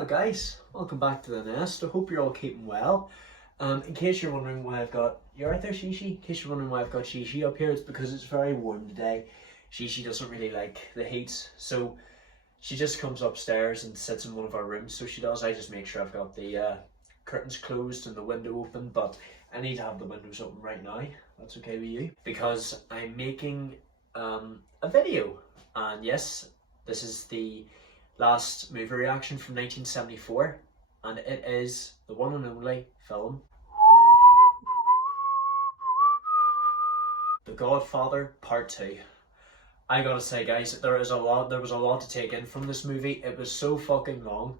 Hello guys, welcome back to the nest. I hope you're all keeping well. In case you're wondering why I've got, you're right there Shishi? In case you're wondering why I've got Shishi up here, it's because it's very warm today. Shishi doesn't really like the heat, so she just comes upstairs and sits in one of our rooms. So she does. I just make sure I've got the curtains closed and the window open, but I need to have the windows open right now. That's okay with you? Because I'm making a video, and yes, this is the last movie reaction from 1974, and it is the one and only film The Godfather Part 2. I gotta say guys, there was a lot to take in from this movie. It was so fucking long.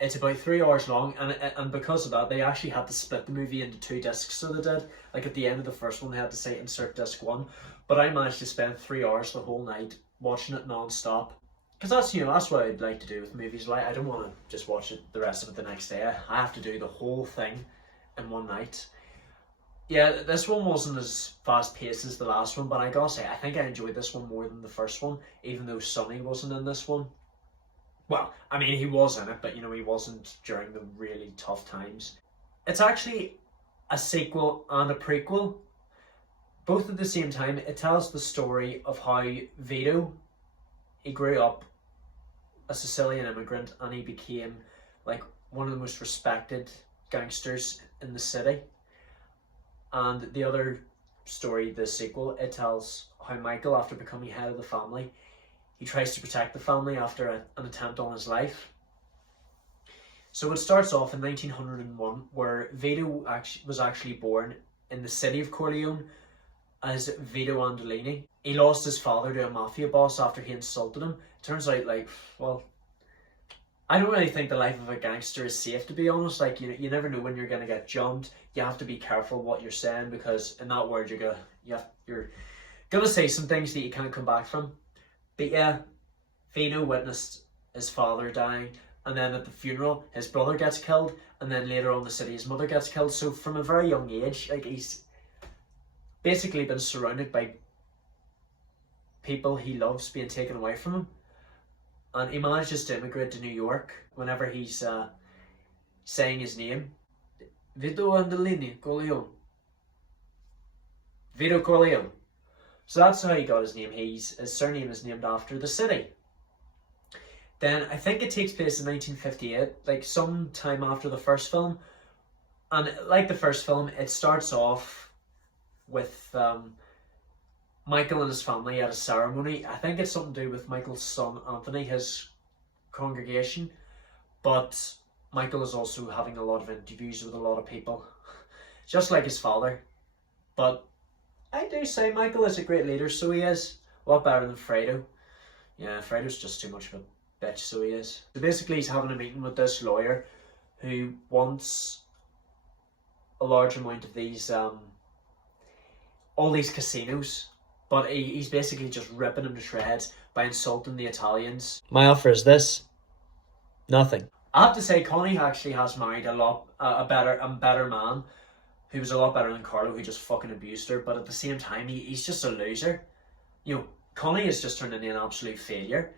It's about 3 hours long, and because of that they actually had to split the movie into 2 discs, so they did. Like at the end of the first one they had to say insert disc 1, but I managed to spend 3 hours the whole night watching it non-stop. Because that's what I'd like to do with movies. Like, I don't want to just watch it the rest of it the next day. I have to do the whole thing in one night. Yeah, this one wasn't as fast paced as the last one, but I gotta say, I think I enjoyed this one more than the first one, even though Sonny wasn't in this one. Well, I mean, he was in it, but he wasn't during the really tough times. It's actually a sequel and a prequel, both at the same time. It tells the story of how Vito, he grew up a Sicilian immigrant, and he became like one of the most respected gangsters in the city. And the other story, the sequel, it tells how Michael, after becoming head of the family, he tries to protect the family after an attempt on his life. So it starts off in 1901, where Vito was actually born in the city of Corleone as Vito Andolini. He lost his father to a mafia boss after he insulted him. Turns out, like, well, I don't really think the life of a gangster is safe, to be honest. Like, you never know when you're gonna get jumped. You have to be careful what you're saying, because in that world you're gonna say some things that you can't come back from. But yeah, Vito witnessed his father dying, and then at the funeral his brother gets killed, and then later on in the city his mother gets killed. So from a very young age, like, he's basically been surrounded by people he loves being taken away from him. And he manages to immigrate to New York whenever he's saying his name. Vito Andolini Corleone. Vito Corleone. So that's how he got his name. His surname is named after the city. Then I think it takes place in 1958, like sometime after the first film. And like the first film, it starts off with Michael and his family at a ceremony. I think it's something to do with Michael's son Anthony, his congregation. But Michael is also having a lot of interviews with a lot of people, just like his father. But I do say Michael is a great leader, so he is. A lot better than Fredo. Yeah, Fredo's just too much of a bitch, so he is. So basically he's having a meeting with this lawyer who wants a large amount of these, all these casinos. But he's basically just ripping him to shreds by insulting the Italians. My offer is this: nothing. I have to say, Connie actually has married a better man, who was a lot better than Carlo, who just fucking abused her. But at the same time, he's just a loser. Connie has just turned into an absolute failure.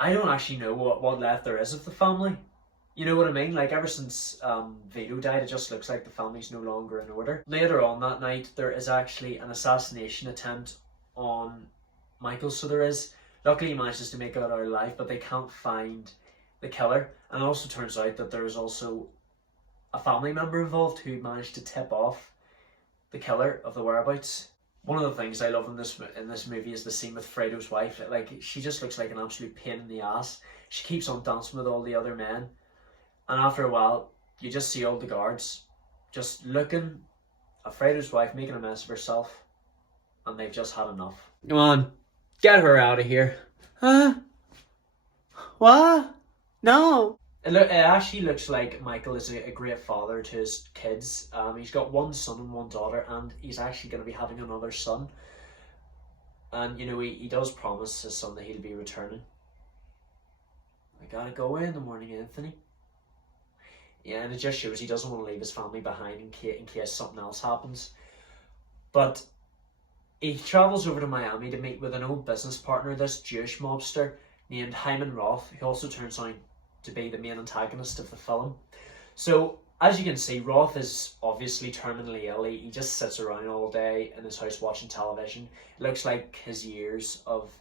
I don't actually know what left there is of the family. You know what I mean? Like, ever since Vito died, it just looks like the family's no longer in order. Later on that night, there is actually an assassination attempt on Michael. So there is. Luckily, he manages to make it out alive, but they can't find the killer. And it also turns out that there is also a family member involved who managed to tip off the killer of the whereabouts. One of the things I love in this movie is the scene with Fredo's wife. Like, she just looks like an absolute pain in the ass. She keeps on dancing with all the other men. And after a while, you just see all the guards just looking at Fredo's wife making a mess of herself, and they've just had enough. Come on, get her out of here. Huh? What? No. It actually looks like Michael is a great father to his kids. He's got one son and one daughter, and he's actually going to be having another son. And he does promise his son that he'll be returning. I gotta go away in the morning, Anthony. Yeah, and it just shows he doesn't want to leave his family behind in case something else happens. But he travels over to Miami to meet with an old business partner, this Jewish mobster named Hyman Roth, who also turns out to be the main antagonist of the film. So, as you can see, Roth is obviously terminally ill. He just sits around all day in his house watching television. It looks like his years of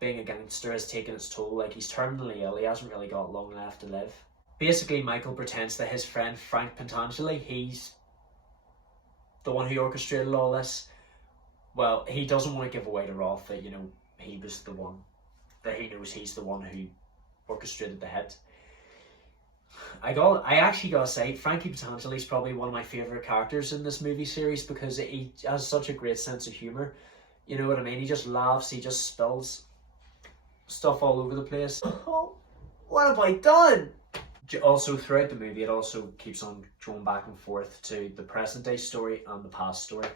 being a gangster has taken its toll. Like, he's terminally ill. He hasn't really got long left to live. Basically, Michael pretends that his friend Frank Pentangeli, he's the one who orchestrated all this. Well, he doesn't want to give away to Roth that, he was the one, that he knows he's the one who orchestrated the hit. I actually gotta say, Frankie Pentangeli is probably one of my favourite characters in this movie series because he has such a great sense of humour. You know what I mean? He just laughs, he just spills stuff all over the place. Oh, what have I done? Also, throughout the movie, it also keeps on going back and forth to the present day story and the past story.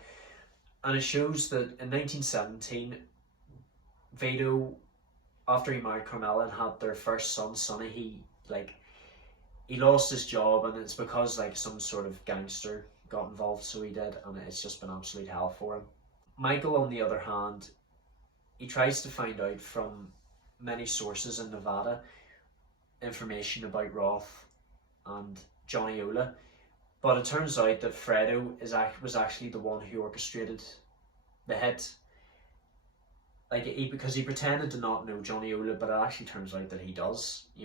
And it shows that in 1917, Vito, after he married Carmela and had their first son, Sonny, he lost his job, and it's because some sort of gangster got involved, so he did, and it's just been absolute hell for him. Michael, on the other hand, he tries to find out from many sources in Nevada information about Roth and Johnny Ola, but it turns out that Fredo was actually the one who orchestrated the hit. Because he pretended to not know Johnny Ola, but it actually turns out that he does. He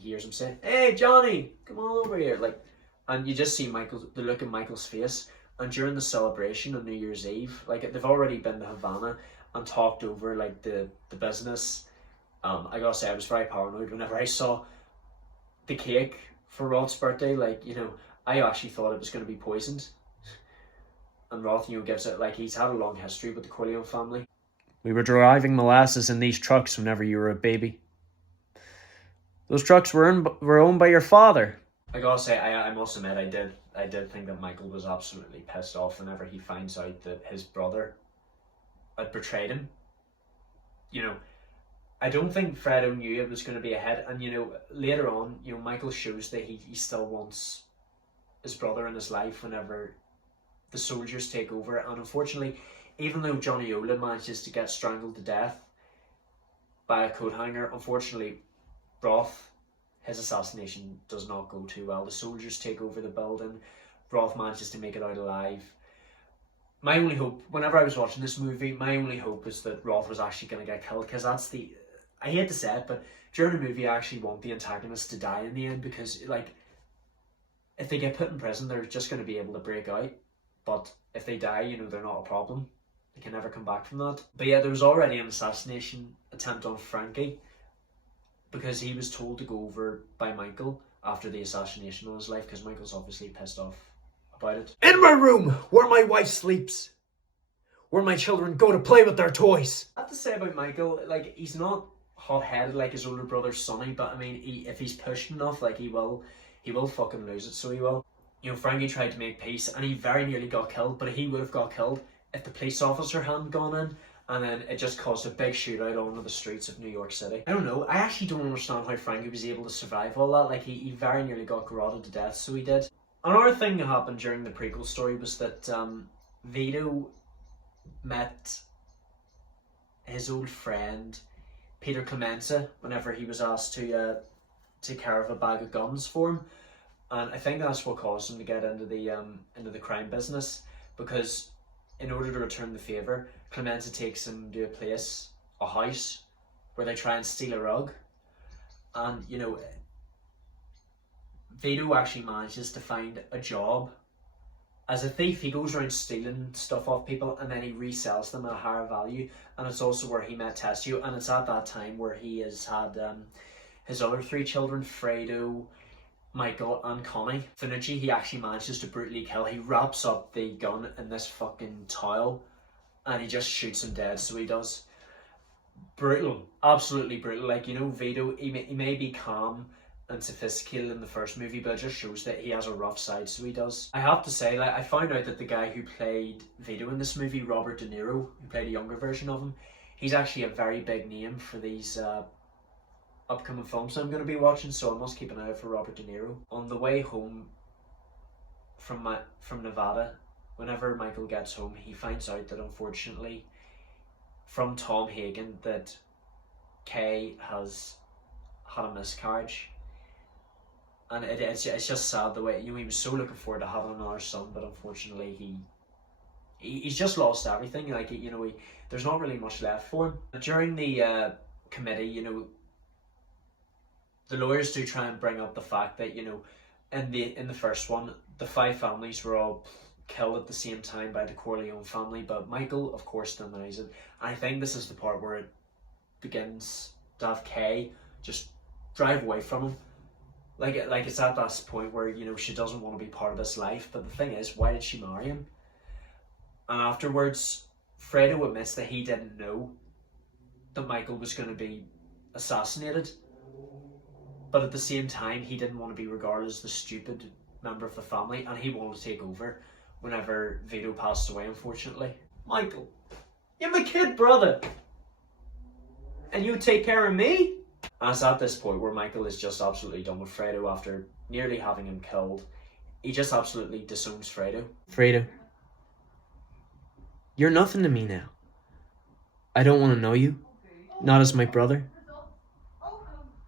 hears him say, "Hey, Johnny, come on over here." And you just see the look in Michael's face. And during the celebration on New Year's Eve, they've already been to Havana and talked over the business. I gotta say, I was very paranoid whenever I saw the cake for Roth's birthday. I actually thought it was going to be poisoned. And Roth, gives it, he's had a long history with the Corleone family. We were driving molasses in these trucks whenever you were a baby. Those trucks were owned by your father. I gotta say, I must admit, I did think that Michael was absolutely pissed off whenever he finds out that his brother had betrayed him. I don't think Fredo knew it was going to be a hit, and later on, Michael shows that he still wants his brother in his life whenever the soldiers take over, and unfortunately, even though Johnny Ola manages to get strangled to death by a coat hanger, unfortunately, Roth, his assassination does not go too well. The soldiers take over the building. Roth manages to make it out alive. My only hope, whenever I was watching this movie, my only hope is that Roth was actually going to get killed, because I hate to say it, but during the movie I actually want the antagonist to die in the end, because if they get put in prison, they're just going to be able to break out. But if they die, they're not a problem. They can never come back from that. But yeah, there was already an assassination attempt on Frankie, because he was told to go over by Michael after the assassination on his life, because Michael's obviously pissed off about it. In my room, where my wife sleeps, where my children go to play with their toys. I have to say about Michael, he's not hot-headed like his older brother Sonny, but I mean, if he's pushed enough, he will fucking lose it, so he will. Frankie tried to make peace, and he very nearly got killed, but he would have got killed if the police officer hadn't gone in, and then it just caused a big shootout onto the streets of New York City. I don't know, I actually don't understand how Frankie was able to survive all that. He very nearly got garroted to death, so he did. Another thing that happened during the prequel story was that Vito met his old friend Peter Clemenza whenever he was asked to take care of a bag of guns for him, and I think that's what caused him to get into the crime business, because in order to return the favour, Clemenza takes him to a house where they try and steal a rug, and Vito actually manages to find a job as a thief. He goes around stealing stuff off people, and then he resells them at a higher value. And it's also where he met Tessio, and it's at that time where he has had his other three children, Fredo, Michael, and Connie. Finucci, he actually manages to brutally kill. He wraps up the gun in this fucking towel, and he just shoots him dead, so he does. Brutal, absolutely brutal. Vito, he may be calm and sophisticated in the first movie, but it just shows that he has a rough side, so he does. I have to say, I found out that the guy who played Vito in this movie, Robert De Niro, who played a younger version of him, he's actually a very big name for these upcoming films I'm going to be watching, so I must keep an eye out for Robert De Niro. On the way home from Nevada, whenever Michael gets home, he finds out that, unfortunately, from Tom Hagen, that Kay has had a miscarriage. And it's just sad the way, you know, he was so looking forward to having another son, but unfortunately he's just lost everything. Like, you know, there's not really much left for him. During the committee, you know, the lawyers do try and bring up the fact that, you know, in the first one, the 5 families were all killed at the same time by the Corleone family, but Michael, of course, denies it. And I think this is the part where it begins to have Kay just drive away from him. Like it's at that point where, you know, she doesn't want to be part of this life. But the thing is, why did she marry him? And afterwards, Fredo admits that he didn't know that Michael was going to be assassinated. But at the same time, he didn't want to be regarded as the stupid member of the family, and he wanted to take over whenever Vito passed away, unfortunately. Michael, you're my kid brother, and you take care of me? And it's at this point where Michael is just absolutely done with Fredo after nearly having him killed. He just absolutely disowns Fredo. Fredo, you're nothing to me now. I don't want to know you. Not as my brother.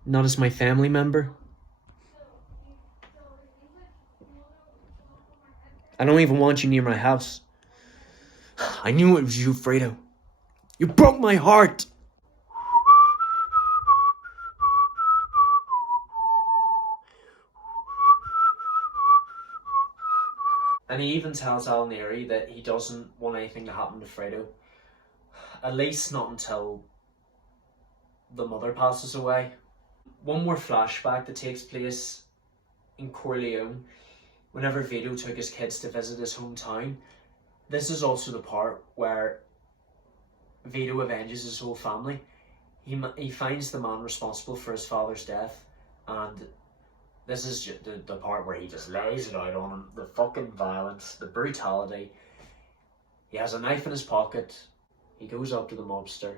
Not as my family member. I don't even want you near my house. I knew it was you, Fredo. You broke my heart. And he even tells Alinari that he doesn't want anything to happen to Fredo. At least not until the mother passes away. One more flashback that takes place in Corleone, whenever Vito took his kids to visit his hometown. This is also the part where Vito avenges his whole family. He finds the man responsible for his father's death, and this is just the part where he just lays it out on him. The fucking violence, the brutality. He has a knife in his pocket. He goes up to the mobster.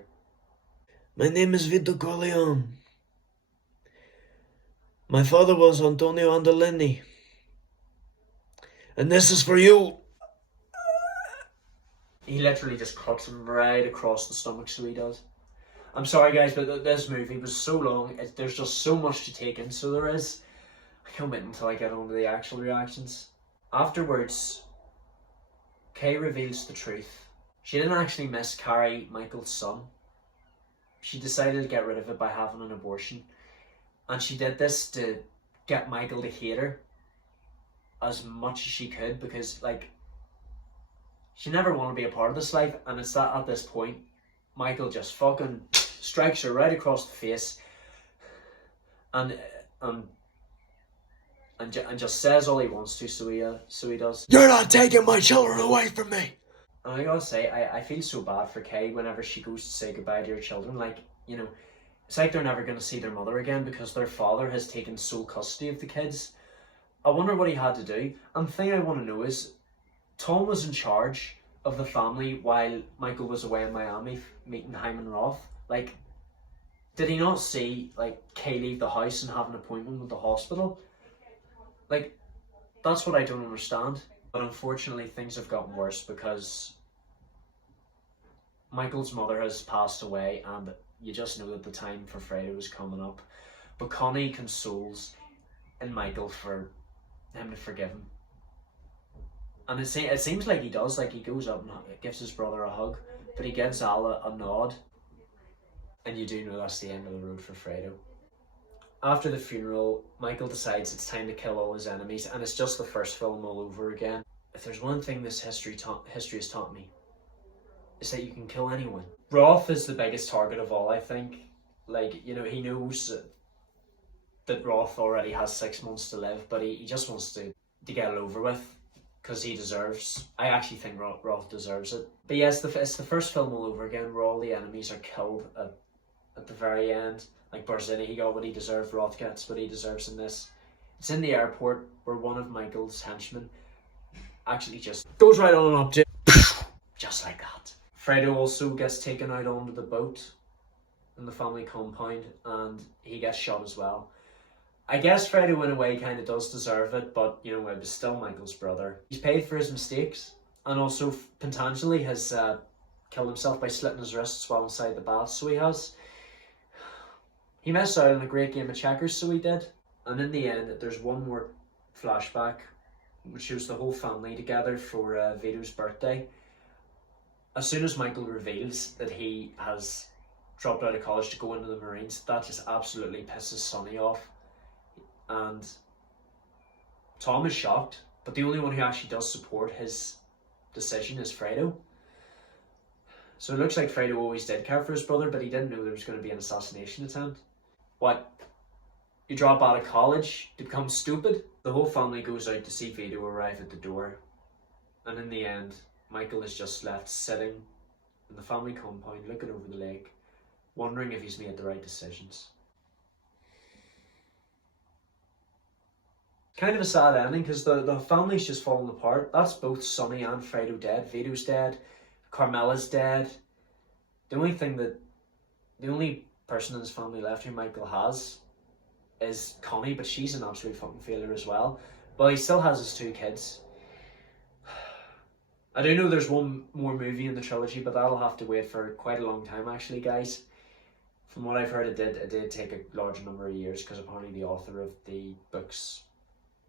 My name is Vito Corleone. My father was Antonio Andolini. And this is for you. He literally just cuts him right across the stomach, so he does. I'm sorry guys, but this movie was so long. There's just so much to take in, so there is. I can't wait until I get on to the actual reactions. Afterwards, Kay reveals the truth. She didn't actually miscarry Michael's son. She decided to get rid of it by having an abortion. And she did this to get Michael to hate her as much as she could, because, like, she never wanted to be a part of this life. And it's that at this point, Michael just fucking strikes her right across the face and just says all he wants to, so he does. You're not taking my children away from me. And I gotta say, I feel so bad for Kay whenever she goes to say goodbye to her children. Like, you know, it's like they're never going to see their mother again because their father has taken sole custody of the kids. I wonder what he had to do. And the thing I want to know is, Tom was in charge of the family while Michael was away in Miami meeting Hyman Roth. Like, did he not see, like, Kay leave the house and have an appointment with the hospital? Like, that's what I don't understand. But unfortunately, things have gotten worse because Michael's mother has passed away, and you just know that the time for Fredo was coming up. But Connie consoles in Michael for him to forgive him. And it seems like he does. Like, he goes up and gives his brother a hug, but he gives Al a nod. And you do know that's the end of the road for Fredo. After the funeral, Michael decides it's time to kill all his enemies, and it's just the first film all over again. If there's one thing this history has taught me, it's that you can kill anyone. Roth is the biggest target of all, I think. Like, you know, he knows that Roth already has 6 months to live, but he just wants to get it over with, because he deserves. I actually think Roth deserves it. But yeah, it's the first film all over again where all the enemies are killed at the very end. Like Barzini, he got what he deserved. Roth gets what he deserves in this. It's in the airport where one of Michael's henchmen actually just goes right on up to just like that. Fredo also gets taken out onto the boat in the family compound, and he gets shot as well. I guess Fredo in a way kind of does deserve it, but you know, it was still Michael's brother. He's paid for his mistakes, and also potentially has killed himself by slitting his wrists while inside the bath, so he missed out on a great game of checkers, so he did. And in the end, there's one more flashback, which shows the whole family together for Vito's birthday. As soon as Michael reveals that he has dropped out of college to go into the Marines, that just absolutely pisses Sonny off. And Tom is shocked, but the only one who actually does support his decision is Fredo. So it looks like Fredo always did care for his brother, but he didn't know there was going to be an assassination attempt. What? You drop out of college to become stupid? The whole family goes out to see Vito arrive at the door. And in the end, Michael is just left sitting in the family compound, looking over the lake, wondering if he's made the right decisions. Kind of a sad ending, because the family's just falling apart. That's both Sonny and Fredo dead. Vito's dead. Carmela's dead. The only person in his family left who Michael has is Connie, but she's an absolute fucking failure as well. Well, he still has his 2 kids. I do know there's one more movie in the trilogy, but that'll have to wait for quite a long time actually, guys. From what I've heard, it did take a large number of years, because apparently the author of the books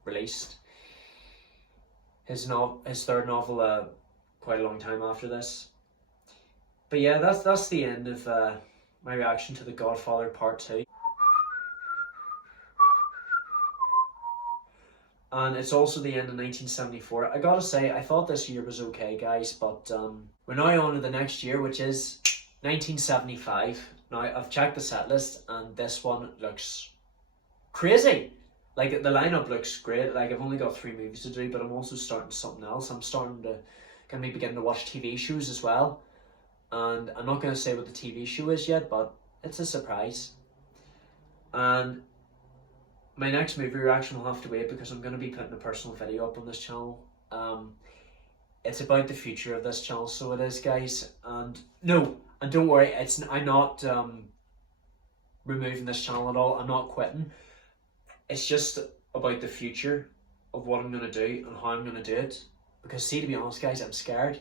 released his 3rd novel quite a long time after this. But yeah, that's the end of my reaction to The Godfather Part 2. And it's also the end of 1974. I gotta say, I thought this year was okay, guys, but we're now on to the next year, which is 1975. Now, I've checked the set list, and this one looks crazy. Like, the lineup looks great. Like, I've only got 3 movies to do, but I'm also starting something else. I'm starting to gonna be beginning to watch TV shows as well. And I'm not gonna say what the TV show is yet, but it's a surprise. And my next movie reaction will have to wait, because I'm going to be putting a personal video up on this channel. It's about the future of this channel, so it is, guys. And don't worry, I'm not removing this channel at all. I'm not quitting. It's just about the future of what I'm going to do and how I'm going to do it. Because, see, to be honest, guys, I'm scared.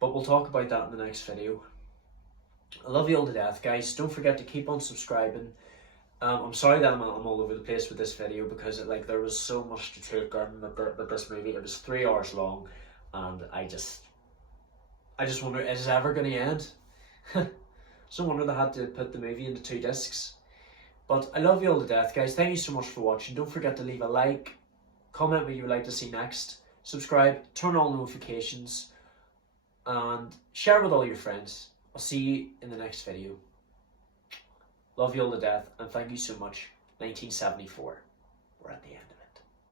But we'll talk about that in the next video. I love you all to death, guys. Don't forget to keep on subscribing. I'm sorry that I'm all over the place with this video, because there was so much to take on with this movie. It was 3 hours long, and I just wonder, is it ever going to end? It's no wonder they had to put the movie into 2 discs. But I love you all to death, guys. Thank you so much for watching. Don't forget to leave a like, comment what you would like to see next, subscribe, turn on notifications, and share with all your friends. I'll see you in the next video. Love you all to death, and thank you so much. 1974. We're at the end.